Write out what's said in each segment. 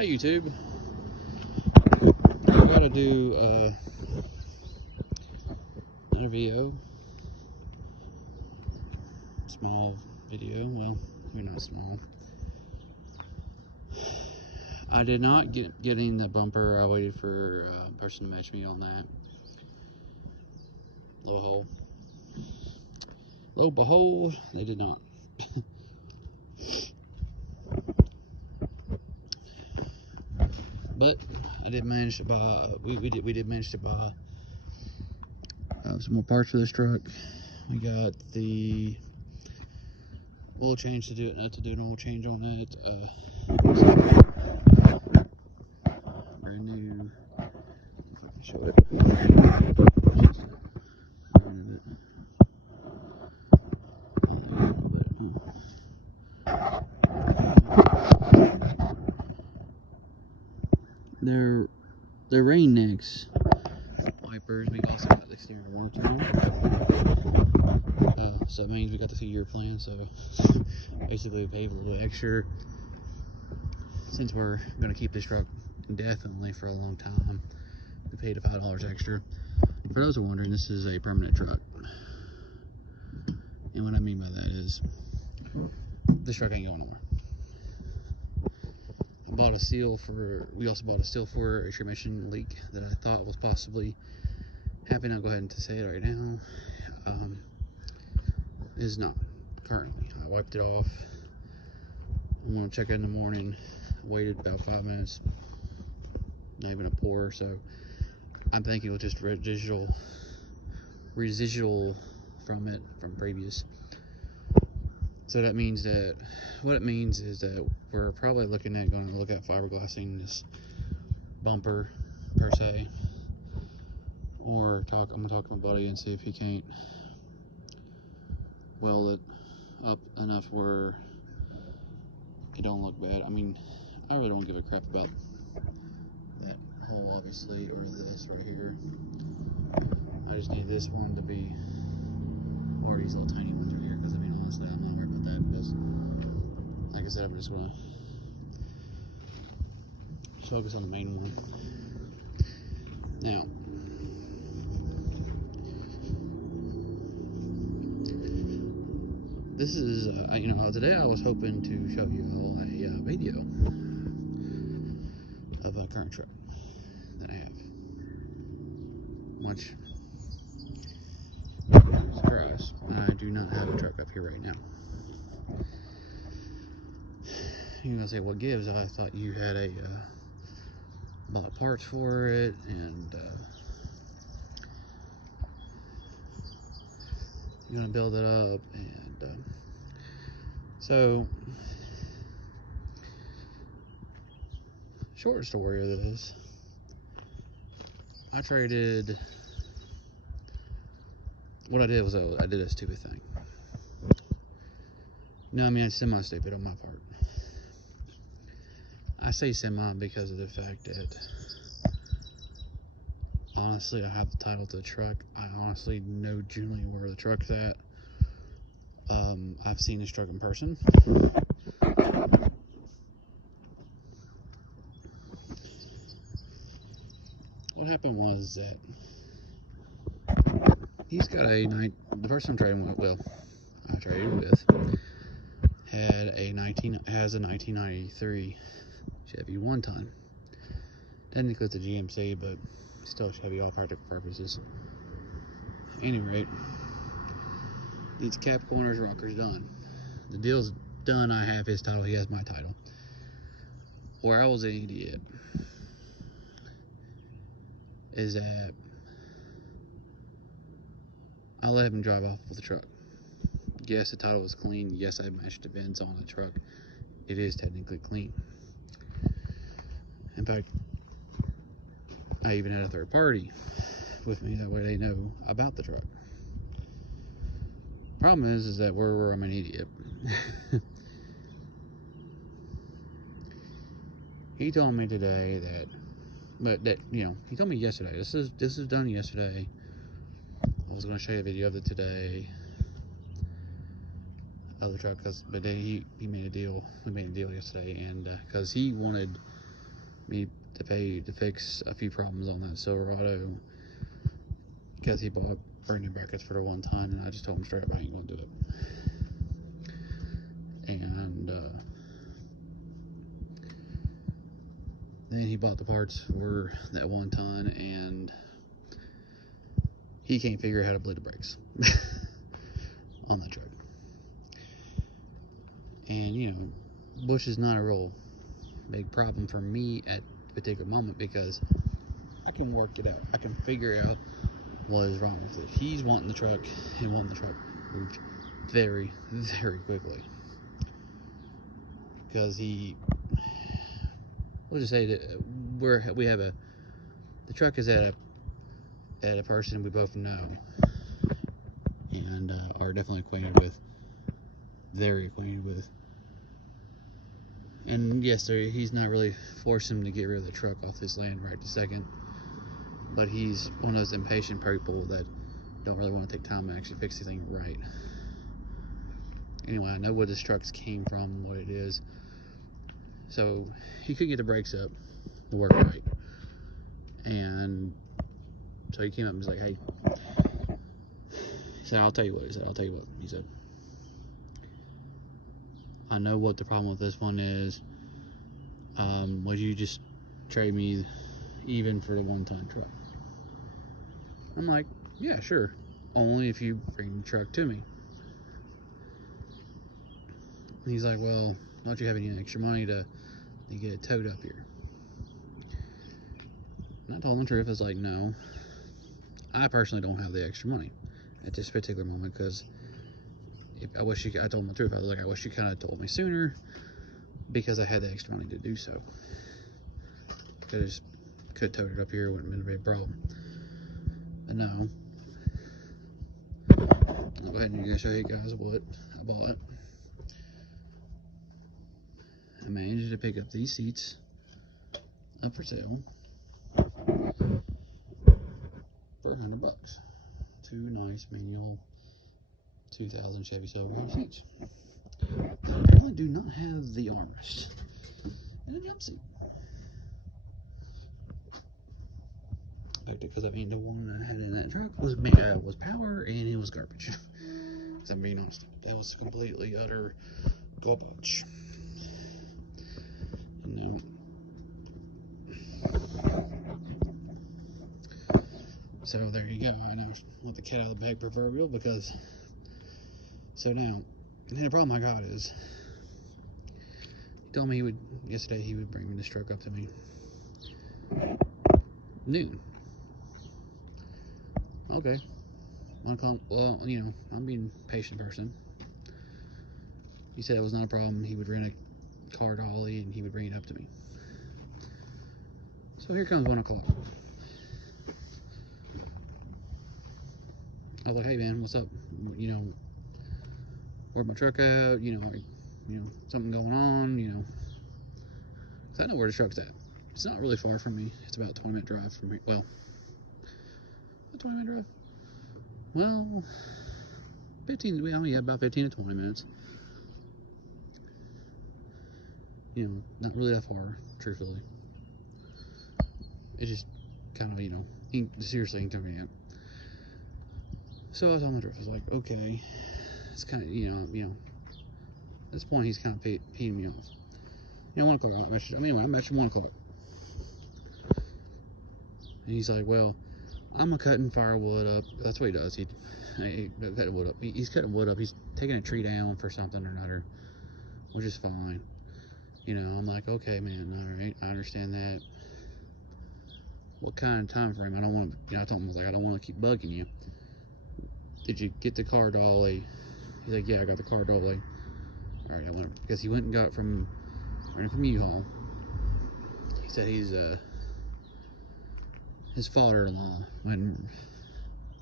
Hi YouTube. I gotta do another video, small video. Well, maybe not small. I did not get getting the bumper. I waited for a person to match me on that. Lo and behold, they did not. But I did manage to buy. We did manage to buy some more parts for this truck. We got the oil change to do it. Not to do an oil change on it. Brand new. If I can show it. They're rain necks wipers. We also got the exterior warranty on. So it means we got the 2-year plan. So basically, we paid a little bit extra since we're gonna keep this truck indefinitely for a long time. We paid $5 extra. For those who are wondering, this is a permanent truck, and what I mean by that is this truck ain't going nowhere. Bought a seal for. We also bought a seal for a transmission leak that I thought was possibly happening. I'll go ahead and say it right now. It is not currently. I wiped it off. I'm gonna check it in the morning. Waited about 5 minutes. Not even a pour. So I'm thinking it was just residual from it from previous. So that means that what it means is that we're probably going to look at fiberglassing this bumper per se, or I'm gonna talk to my buddy and see if he can't weld it up enough where it don't look bad. I mean, I really don't give a crap about that hole, obviously, or this right here. I just need this one to be, or these little tiny ones right here, because I mean, honestly, I'm not worried about that, because like I said, I'm just gonna focus on the main one. Now, this is, today I was hoping to show you all a video of a current truck that I have. Which, surprise, I do not have a truck up here right now. You're gonna say, what gives? I thought you had bought parts for it, and you're gonna build it up, and so short story of this, I traded. What I did was I did a stupid thing. No, I mean, it's semi-stupid on my part. I say semi because of the fact that honestly, I have the title to the truck. I honestly know generally where the truck's at. I've seen this truck in person. What happened was that he's got the person I'm trading with, I traded with, has a 1993 Chevy one-ton. Technically it's a GMC, but still Chevy, all practical purposes. At any rate, needs cap, corners, rockers done. The deal's done. I have his title. He has my title. Where I was an idiot is that I let him drive off with the truck. Yes, the title was clean. Yes, I matched the VINs on the truck. It is technically clean. In fact, I even had a third party with me. That way they know about the truck. Problem is that where I'm an idiot. He told me today that, he told me yesterday. This is done yesterday. I was going to show you a video of it today of the truck, but he made a deal. We made a deal yesterday, and because he wanted me to pay to fix a few problems on that Silverado because he bought brand new brackets for the 1-ton, and I just told him straight up I ain't gonna do it. And then he bought the parts for that 1-ton, and he can't figure out how to bleed the brakes on the truck. And you know, Bush is not a real big problem for me at a particular moment because I can work it out. I can figure out what is wrong with it. He's wanting the truck and wanting the truck moved very, very quickly because we'll just say that the truck is at a person we both know and are definitely very acquainted with. And yes, he's not really forcing him to get rid of the truck off his land right this second, but he's one of those impatient people that don't really want to take time to actually fix the thing right. Anyway, I know where this truck came from, what it is. So he could get the brakes up to work right. And so he came up and was like, hey, he said, I'll tell you what. He said, I know what the problem with this one is. Would you just trade me even for the 1-ton truck? I'm like, yeah, sure. Only if you bring the truck to me. And he's like, well, don't you have any extra money to get it towed up here? And I told him the truth. I was like, no, I personally don't have the extra money at this particular moment because I told him the truth. I was like, I wish you kind of told me sooner because I had the extra money to do so. Could tow it up here, wouldn't have been a big problem. But no. I'll go ahead and show you guys what I bought. I managed to pick up these seats up for sale for $100. Two nice manual 2000 Chevy Silverado seats. They apparently do not have the armrest and a jump seat. Because I mean, the one I had in that truck was power and it was garbage. Because I'm being honest, that was completely utter garbage. And so there you go. I now let the cat out of the bag proverbial because. So now, the problem I got is he told me yesterday he would bring this truck up to me noon. Okay. Well, you know, I'm being a patient person. He said it was not a problem. He would rent a car dolly and he would bring it up to me. So here comes 1 o'clock. I was like, hey man, what's up? You know, where'd my truck at? You know, something going on, you know. Cause I know where the truck's at. It's not really far from me. It's about a 20-minute drive from me. Well, a 20-minute drive? Well, 15, well, yeah, about 15 to 20 minutes. You know, not really that far, truthfully. It's just kind of, you know, seriously inconvenient. So I was on the drift. I was like, okay, it's kind of, you know, at this point he's kind of peeing me off. You know, 1 o'clock. I messaged him 1 o'clock. And he's like, well, I'm cutting firewood up. That's what he does. He cutting wood up. He's cutting wood up. He's taking a tree down for something or another, which is fine. You know, I'm like, okay, man, all right, I understand that. What kind of time frame? I don't want to, you know, I told him, I was like, I don't want to keep bugging you. Did you get the car dolly? He's like, yeah, I got the car dolly. All right, I went, because he went and got from U-Haul. He said his father-in-law went and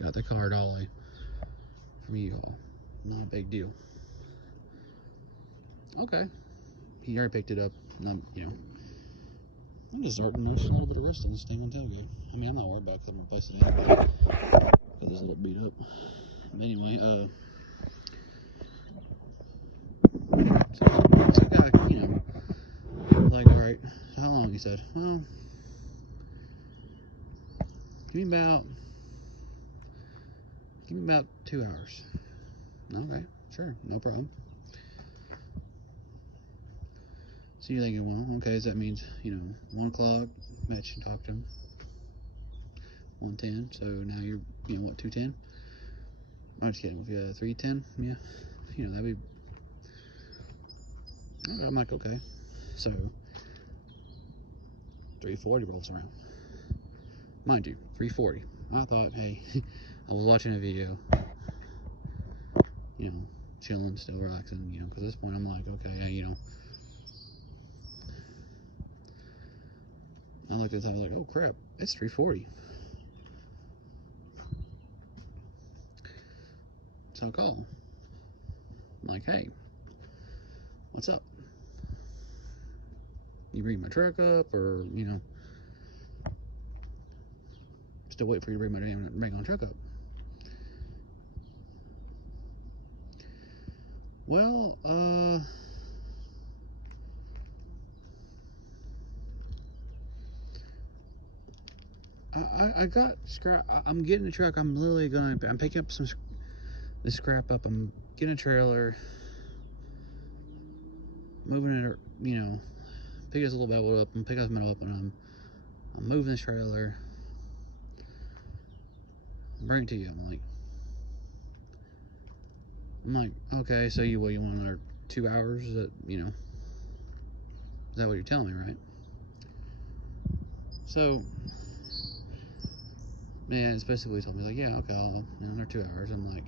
got the car dolly from U-Haul. Not a big deal. Okay. He already picked it up. And you know, I'm just starting to notice a little bit of rust in this thing on tailgate. I mean, I'm not worried about it because I'm replacing it anyway. Got this a little beat up. But anyway, so I got, you know, like, all right, how long He said, well, give me about 2 hours. Okay, sure, no problem. So you're thinking, well, okay, so that means, 1 o'clock, met you, talked to him. 1:10, so now you're, what, 2:10? I'm just kidding, if you 3:10, yeah, that'd be, I'm like, okay. So 3:40 rolls around. Mind you, 3:40. I thought, hey, I was watching a video, chilling, still relaxing, because at this point I'm like, okay, I looked at the time, I was like, oh crap, it's 3:40. So I call. I'm like, hey, what's up? You bring my truck up, or, still wait for you to bring my damn truck up? Well, I got scrap. I'm getting a truck. I'm picking up this scrap up. I'm getting a trailer, moving it, pick this little metal up and pick this metal up, and I'm moving this trailer, bring it to you. I'm like, okay, so you want another 2 hours? Is that what you're telling me, right? So, man, it's basically what he told me, like, yeah, okay, another 2 hours. I'm like,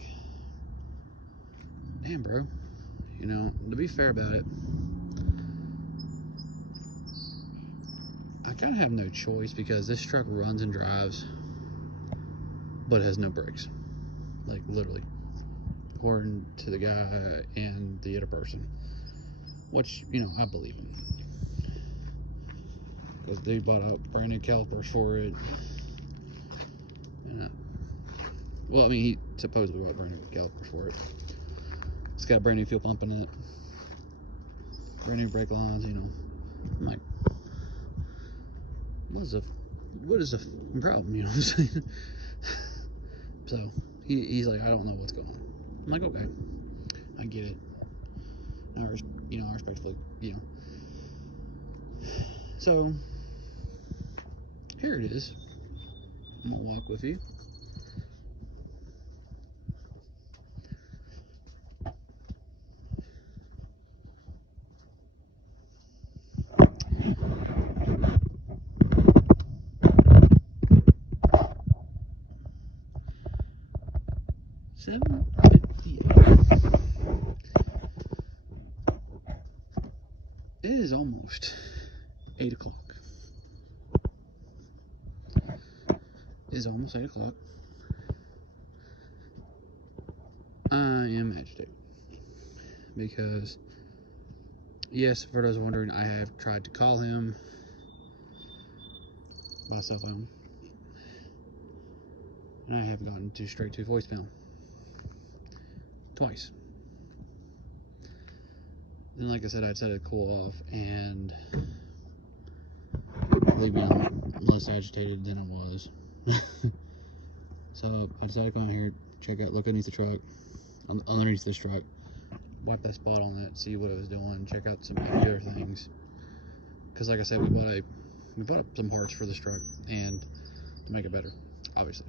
damn, bro. To be fair about it, I kind of have no choice because this truck runs and drives, but it has no brakes. Like, literally. According to the guy and the other person. Which, I believe him. Because they bought out brand new calipers for it. Well, I mean, he supposedly bought brand new calipers for it. It's got a brand new fuel pump in it. Brand new brake lines, I'm like, what is the problem, what I'm saying? So, he's like, I don't know what's going on. I'm like, okay, I get it. I respectfully, So, here it is. I'm gonna walk with you. It is almost 8 o'clock. It is almost 8 o'clock. I am agitated. Because, yes, for those wondering, I have tried to call him by cell phone. And I have gotten straight to voicemail. Twice. Then, like I said, I'd set it cool off, and believe me, I'm less agitated than I was. So I decided to come out here, look underneath the truck, underneath this truck, wipe that spot on it, see what it was doing, check out some other things. Because, like I said, we bought up some parts for this truck, and to make it better, obviously.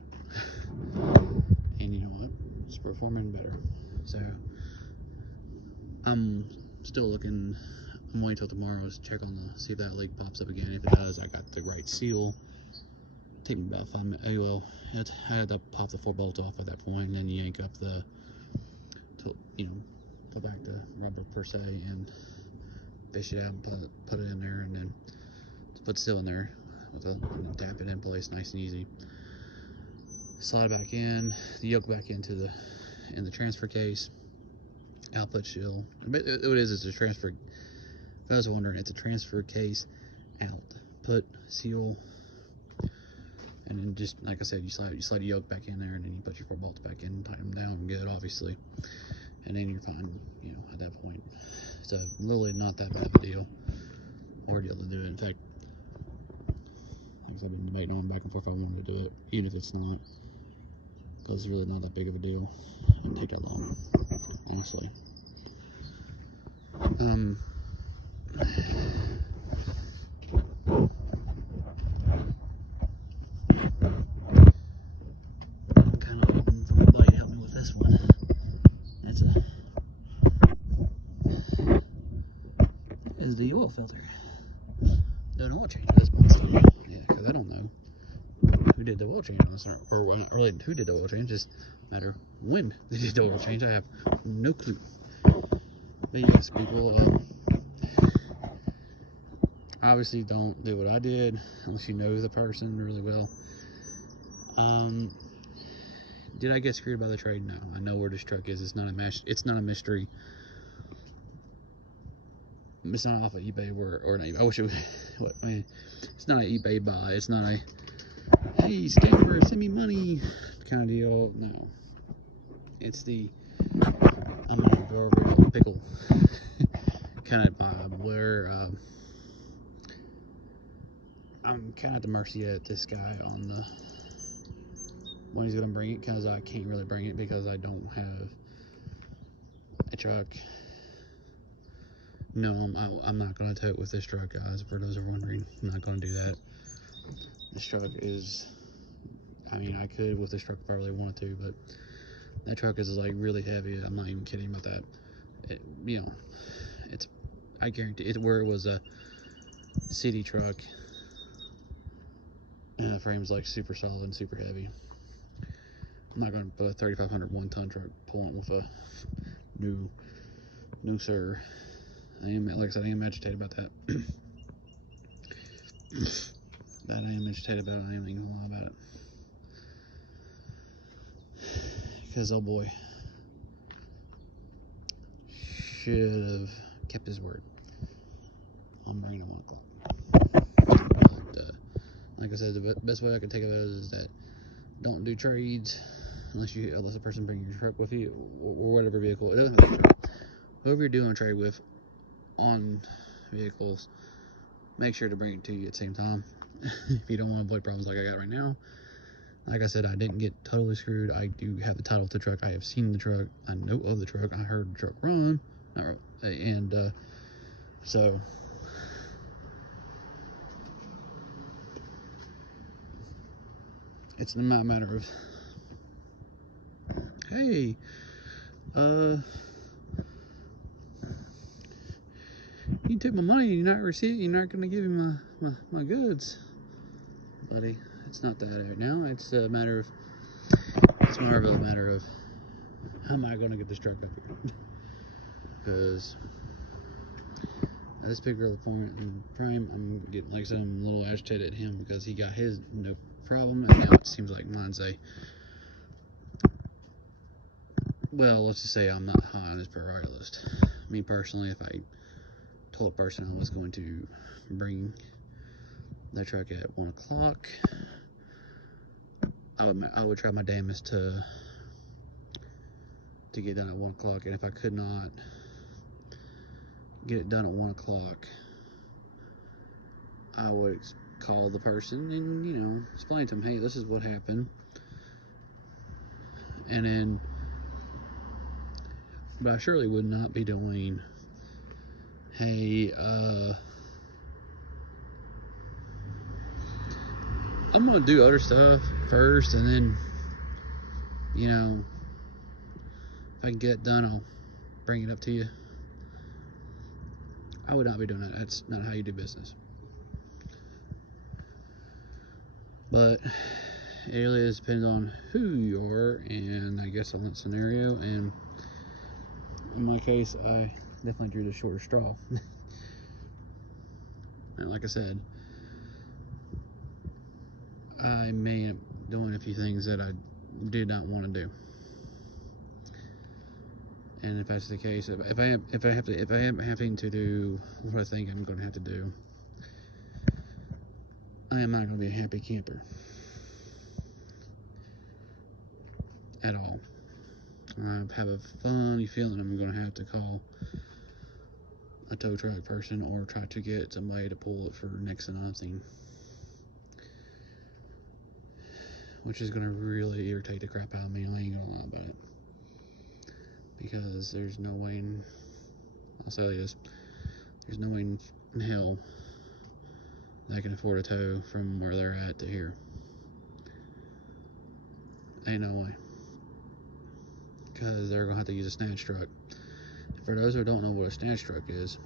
And you know what? It's performing better. So I'm still looking. I'm waiting till tomorrow to check see if that leak pops up again. If it does, I got the right seal. Take me about 5 minutes. Well, I had to pop the 4 bolts off at that point, and then yank up pull back the rubber per se, and fish it out and put it in there, and then put seal in there tap it in place, nice and easy. Slide it back in, the yoke back into the transfer case. Output shield. What it is a transfer. If I was wondering, it's a transfer case output seal. And then, just like I said, you slide the yoke back in there, and then you put your 4 bolts back in, tighten them down good, obviously, and then you're fine. At that point, it's literally not that bad of a deal, ordeal to do it. In fact, I've been debating on back and forth if I wanted to do it, even if it's not, because it's really not that big of a deal. It didn't take that long, honestly. Kind of hoping for my buddy to help me with this one. Is the oil filter. Do an oil change of this monster. Yeah, because I don't know who did the oil change on this, or really who did the oil change. Just a matter of when they did the oil change. I have no clue. But yes, people, obviously don't do what I did unless you know the person really well. Did I get screwed by the trade? No. I know where this truck is. It's not a mystery. It's not off of eBay or not. I wish it was. I mean, it's not an eBay buy. It's not a hey scammer send me money kind of deal. No. It's the I'm gonna go over a pickle kind of vibe where I'm kind of at the mercy at this guy on the when he's gonna bring it, because I can't really bring it because I don't have a truck. No, I'm not gonna tow it with this truck, guys. For those who are wondering, I'm not gonna do that. This truck is, I mean, I could with this truck if I really wanted to, but that truck is like really heavy. I'm not even kidding about that. You know, it's, I guarantee it, where it was a city truck and the frame's like super solid and super heavy. I'm not gonna put a 3,500 1-ton truck pulling with a no sir. Like I said, I am agitated about that. That I am agitated about it. I am even gonna lie about it. Because, oh boy, should have kept his word. I'm bringing it 1 o'clock. But, like I said, the best way I can take it is that don't do trades unless a person brings your truck with you or whatever vehicle. It doesn't have to be truck. Whoever you're doing a trade with on vehicles, make sure to bring it to you at the same time. If you don't want to avoid problems like I got right now. Like I said, I didn't get totally screwed. I do have the title to the truck. I have seen the truck. I know of the truck. I heard the truck run. And so it's not a matter of, hey, you took my money. You're not going to give me my goods, buddy. It's not that right now. It's a matter of, it's more of a matter of, how am I going to get this truck up here? Because at this particular point in time, I'm getting, like I said, I'm a little agitated at him because he got his no problem, and now it seems like mine's a, well, let's just say I'm not high on his priority list. Me personally, if I told a person I was going to bring the truck at 1 o'clock, I would try my damnedest to get done at 1 o'clock, and if I could not get it done at 1 o'clock, I would call the person and, you know, explain to them, hey, this is what happened. And then, but I surely would not be doing, hey, I'm gonna do other stuff first, and then, you know, if I can get it done, I'll bring it up to you. I would not be doing that. That's not how you do business. But it really depends on who you are, and I guess on that scenario. And in my case, I definitely drew the shorter straw. And like I said, I may end up doing a few things that I did not want to do. And if that's the case, if I am having to do what I think I'm going to have to do, I am not going to be a happy camper at all. I have a funny feeling I'm going to have to call a tow truck person or try to get somebody to pull it for next to nothing. which is going to really irritate the crap out of me. I ain't going to lie about it. Because there's no way in, I'll tell you this, there's no way in hell they can afford a tow from where they're at to here. Ain't no way. Because they're going to have to use a snatch truck. For those who don't know what a snatch truck is,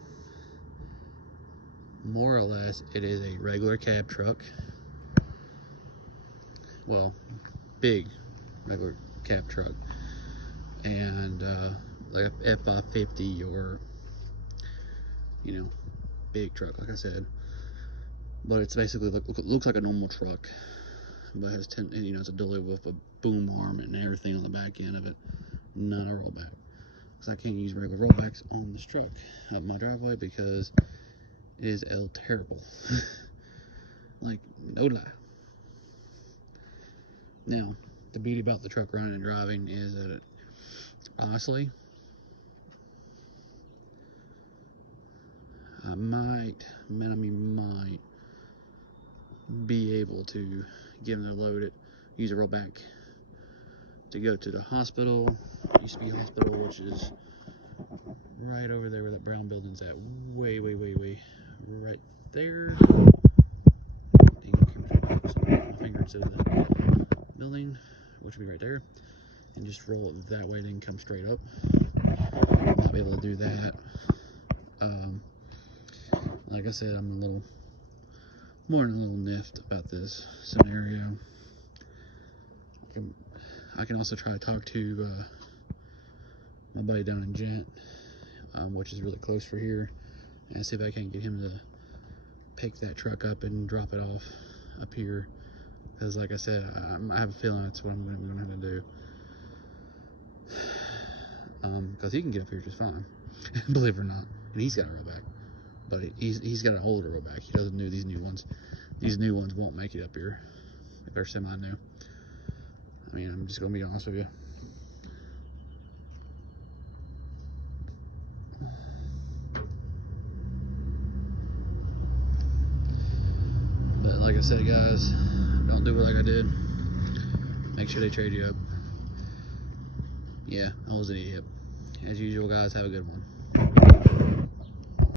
more or less it is a regular cab truck. Well, big regular cab truck. And like a F550 or, you know, big truck, like I said. But it's basically looks like a normal truck, but has it's a dually with a boom arm and everything on the back end of it. Not a rollback, because I can't use regular rollbacks on this truck at my driveway because it is terrible. Like, no lie. Now, the beauty about the truck running and driving is that it, honestly, I might be able to get them to load it, use a rollback to go to the hospital, used to be hospital, which is right over there where that brown building's at, way right there. My finger instead of the building, which would be right there, and just roll it that way, then come straight up. I'll be able to do that. Like I said, I'm a little more than a little miffed about this scenario. I can also try to talk to my buddy down in Gent, which is really close for here, and see if I can get him to pick that truck up and drop it off up here. Because like I said, I have a feeling that's what I'm going to have to do. Because he can get up here just fine, believe it or not, and he's got a rollback. But he's got an older rollback. He doesn't do these new ones. These new ones won't make it up here if they're semi-new. I mean, I'm just going to be honest with you. But like I said, guys, don't do it like I did. Make sure they trade you up. Yeah, I was an idiot. As usual, guys, have a good one.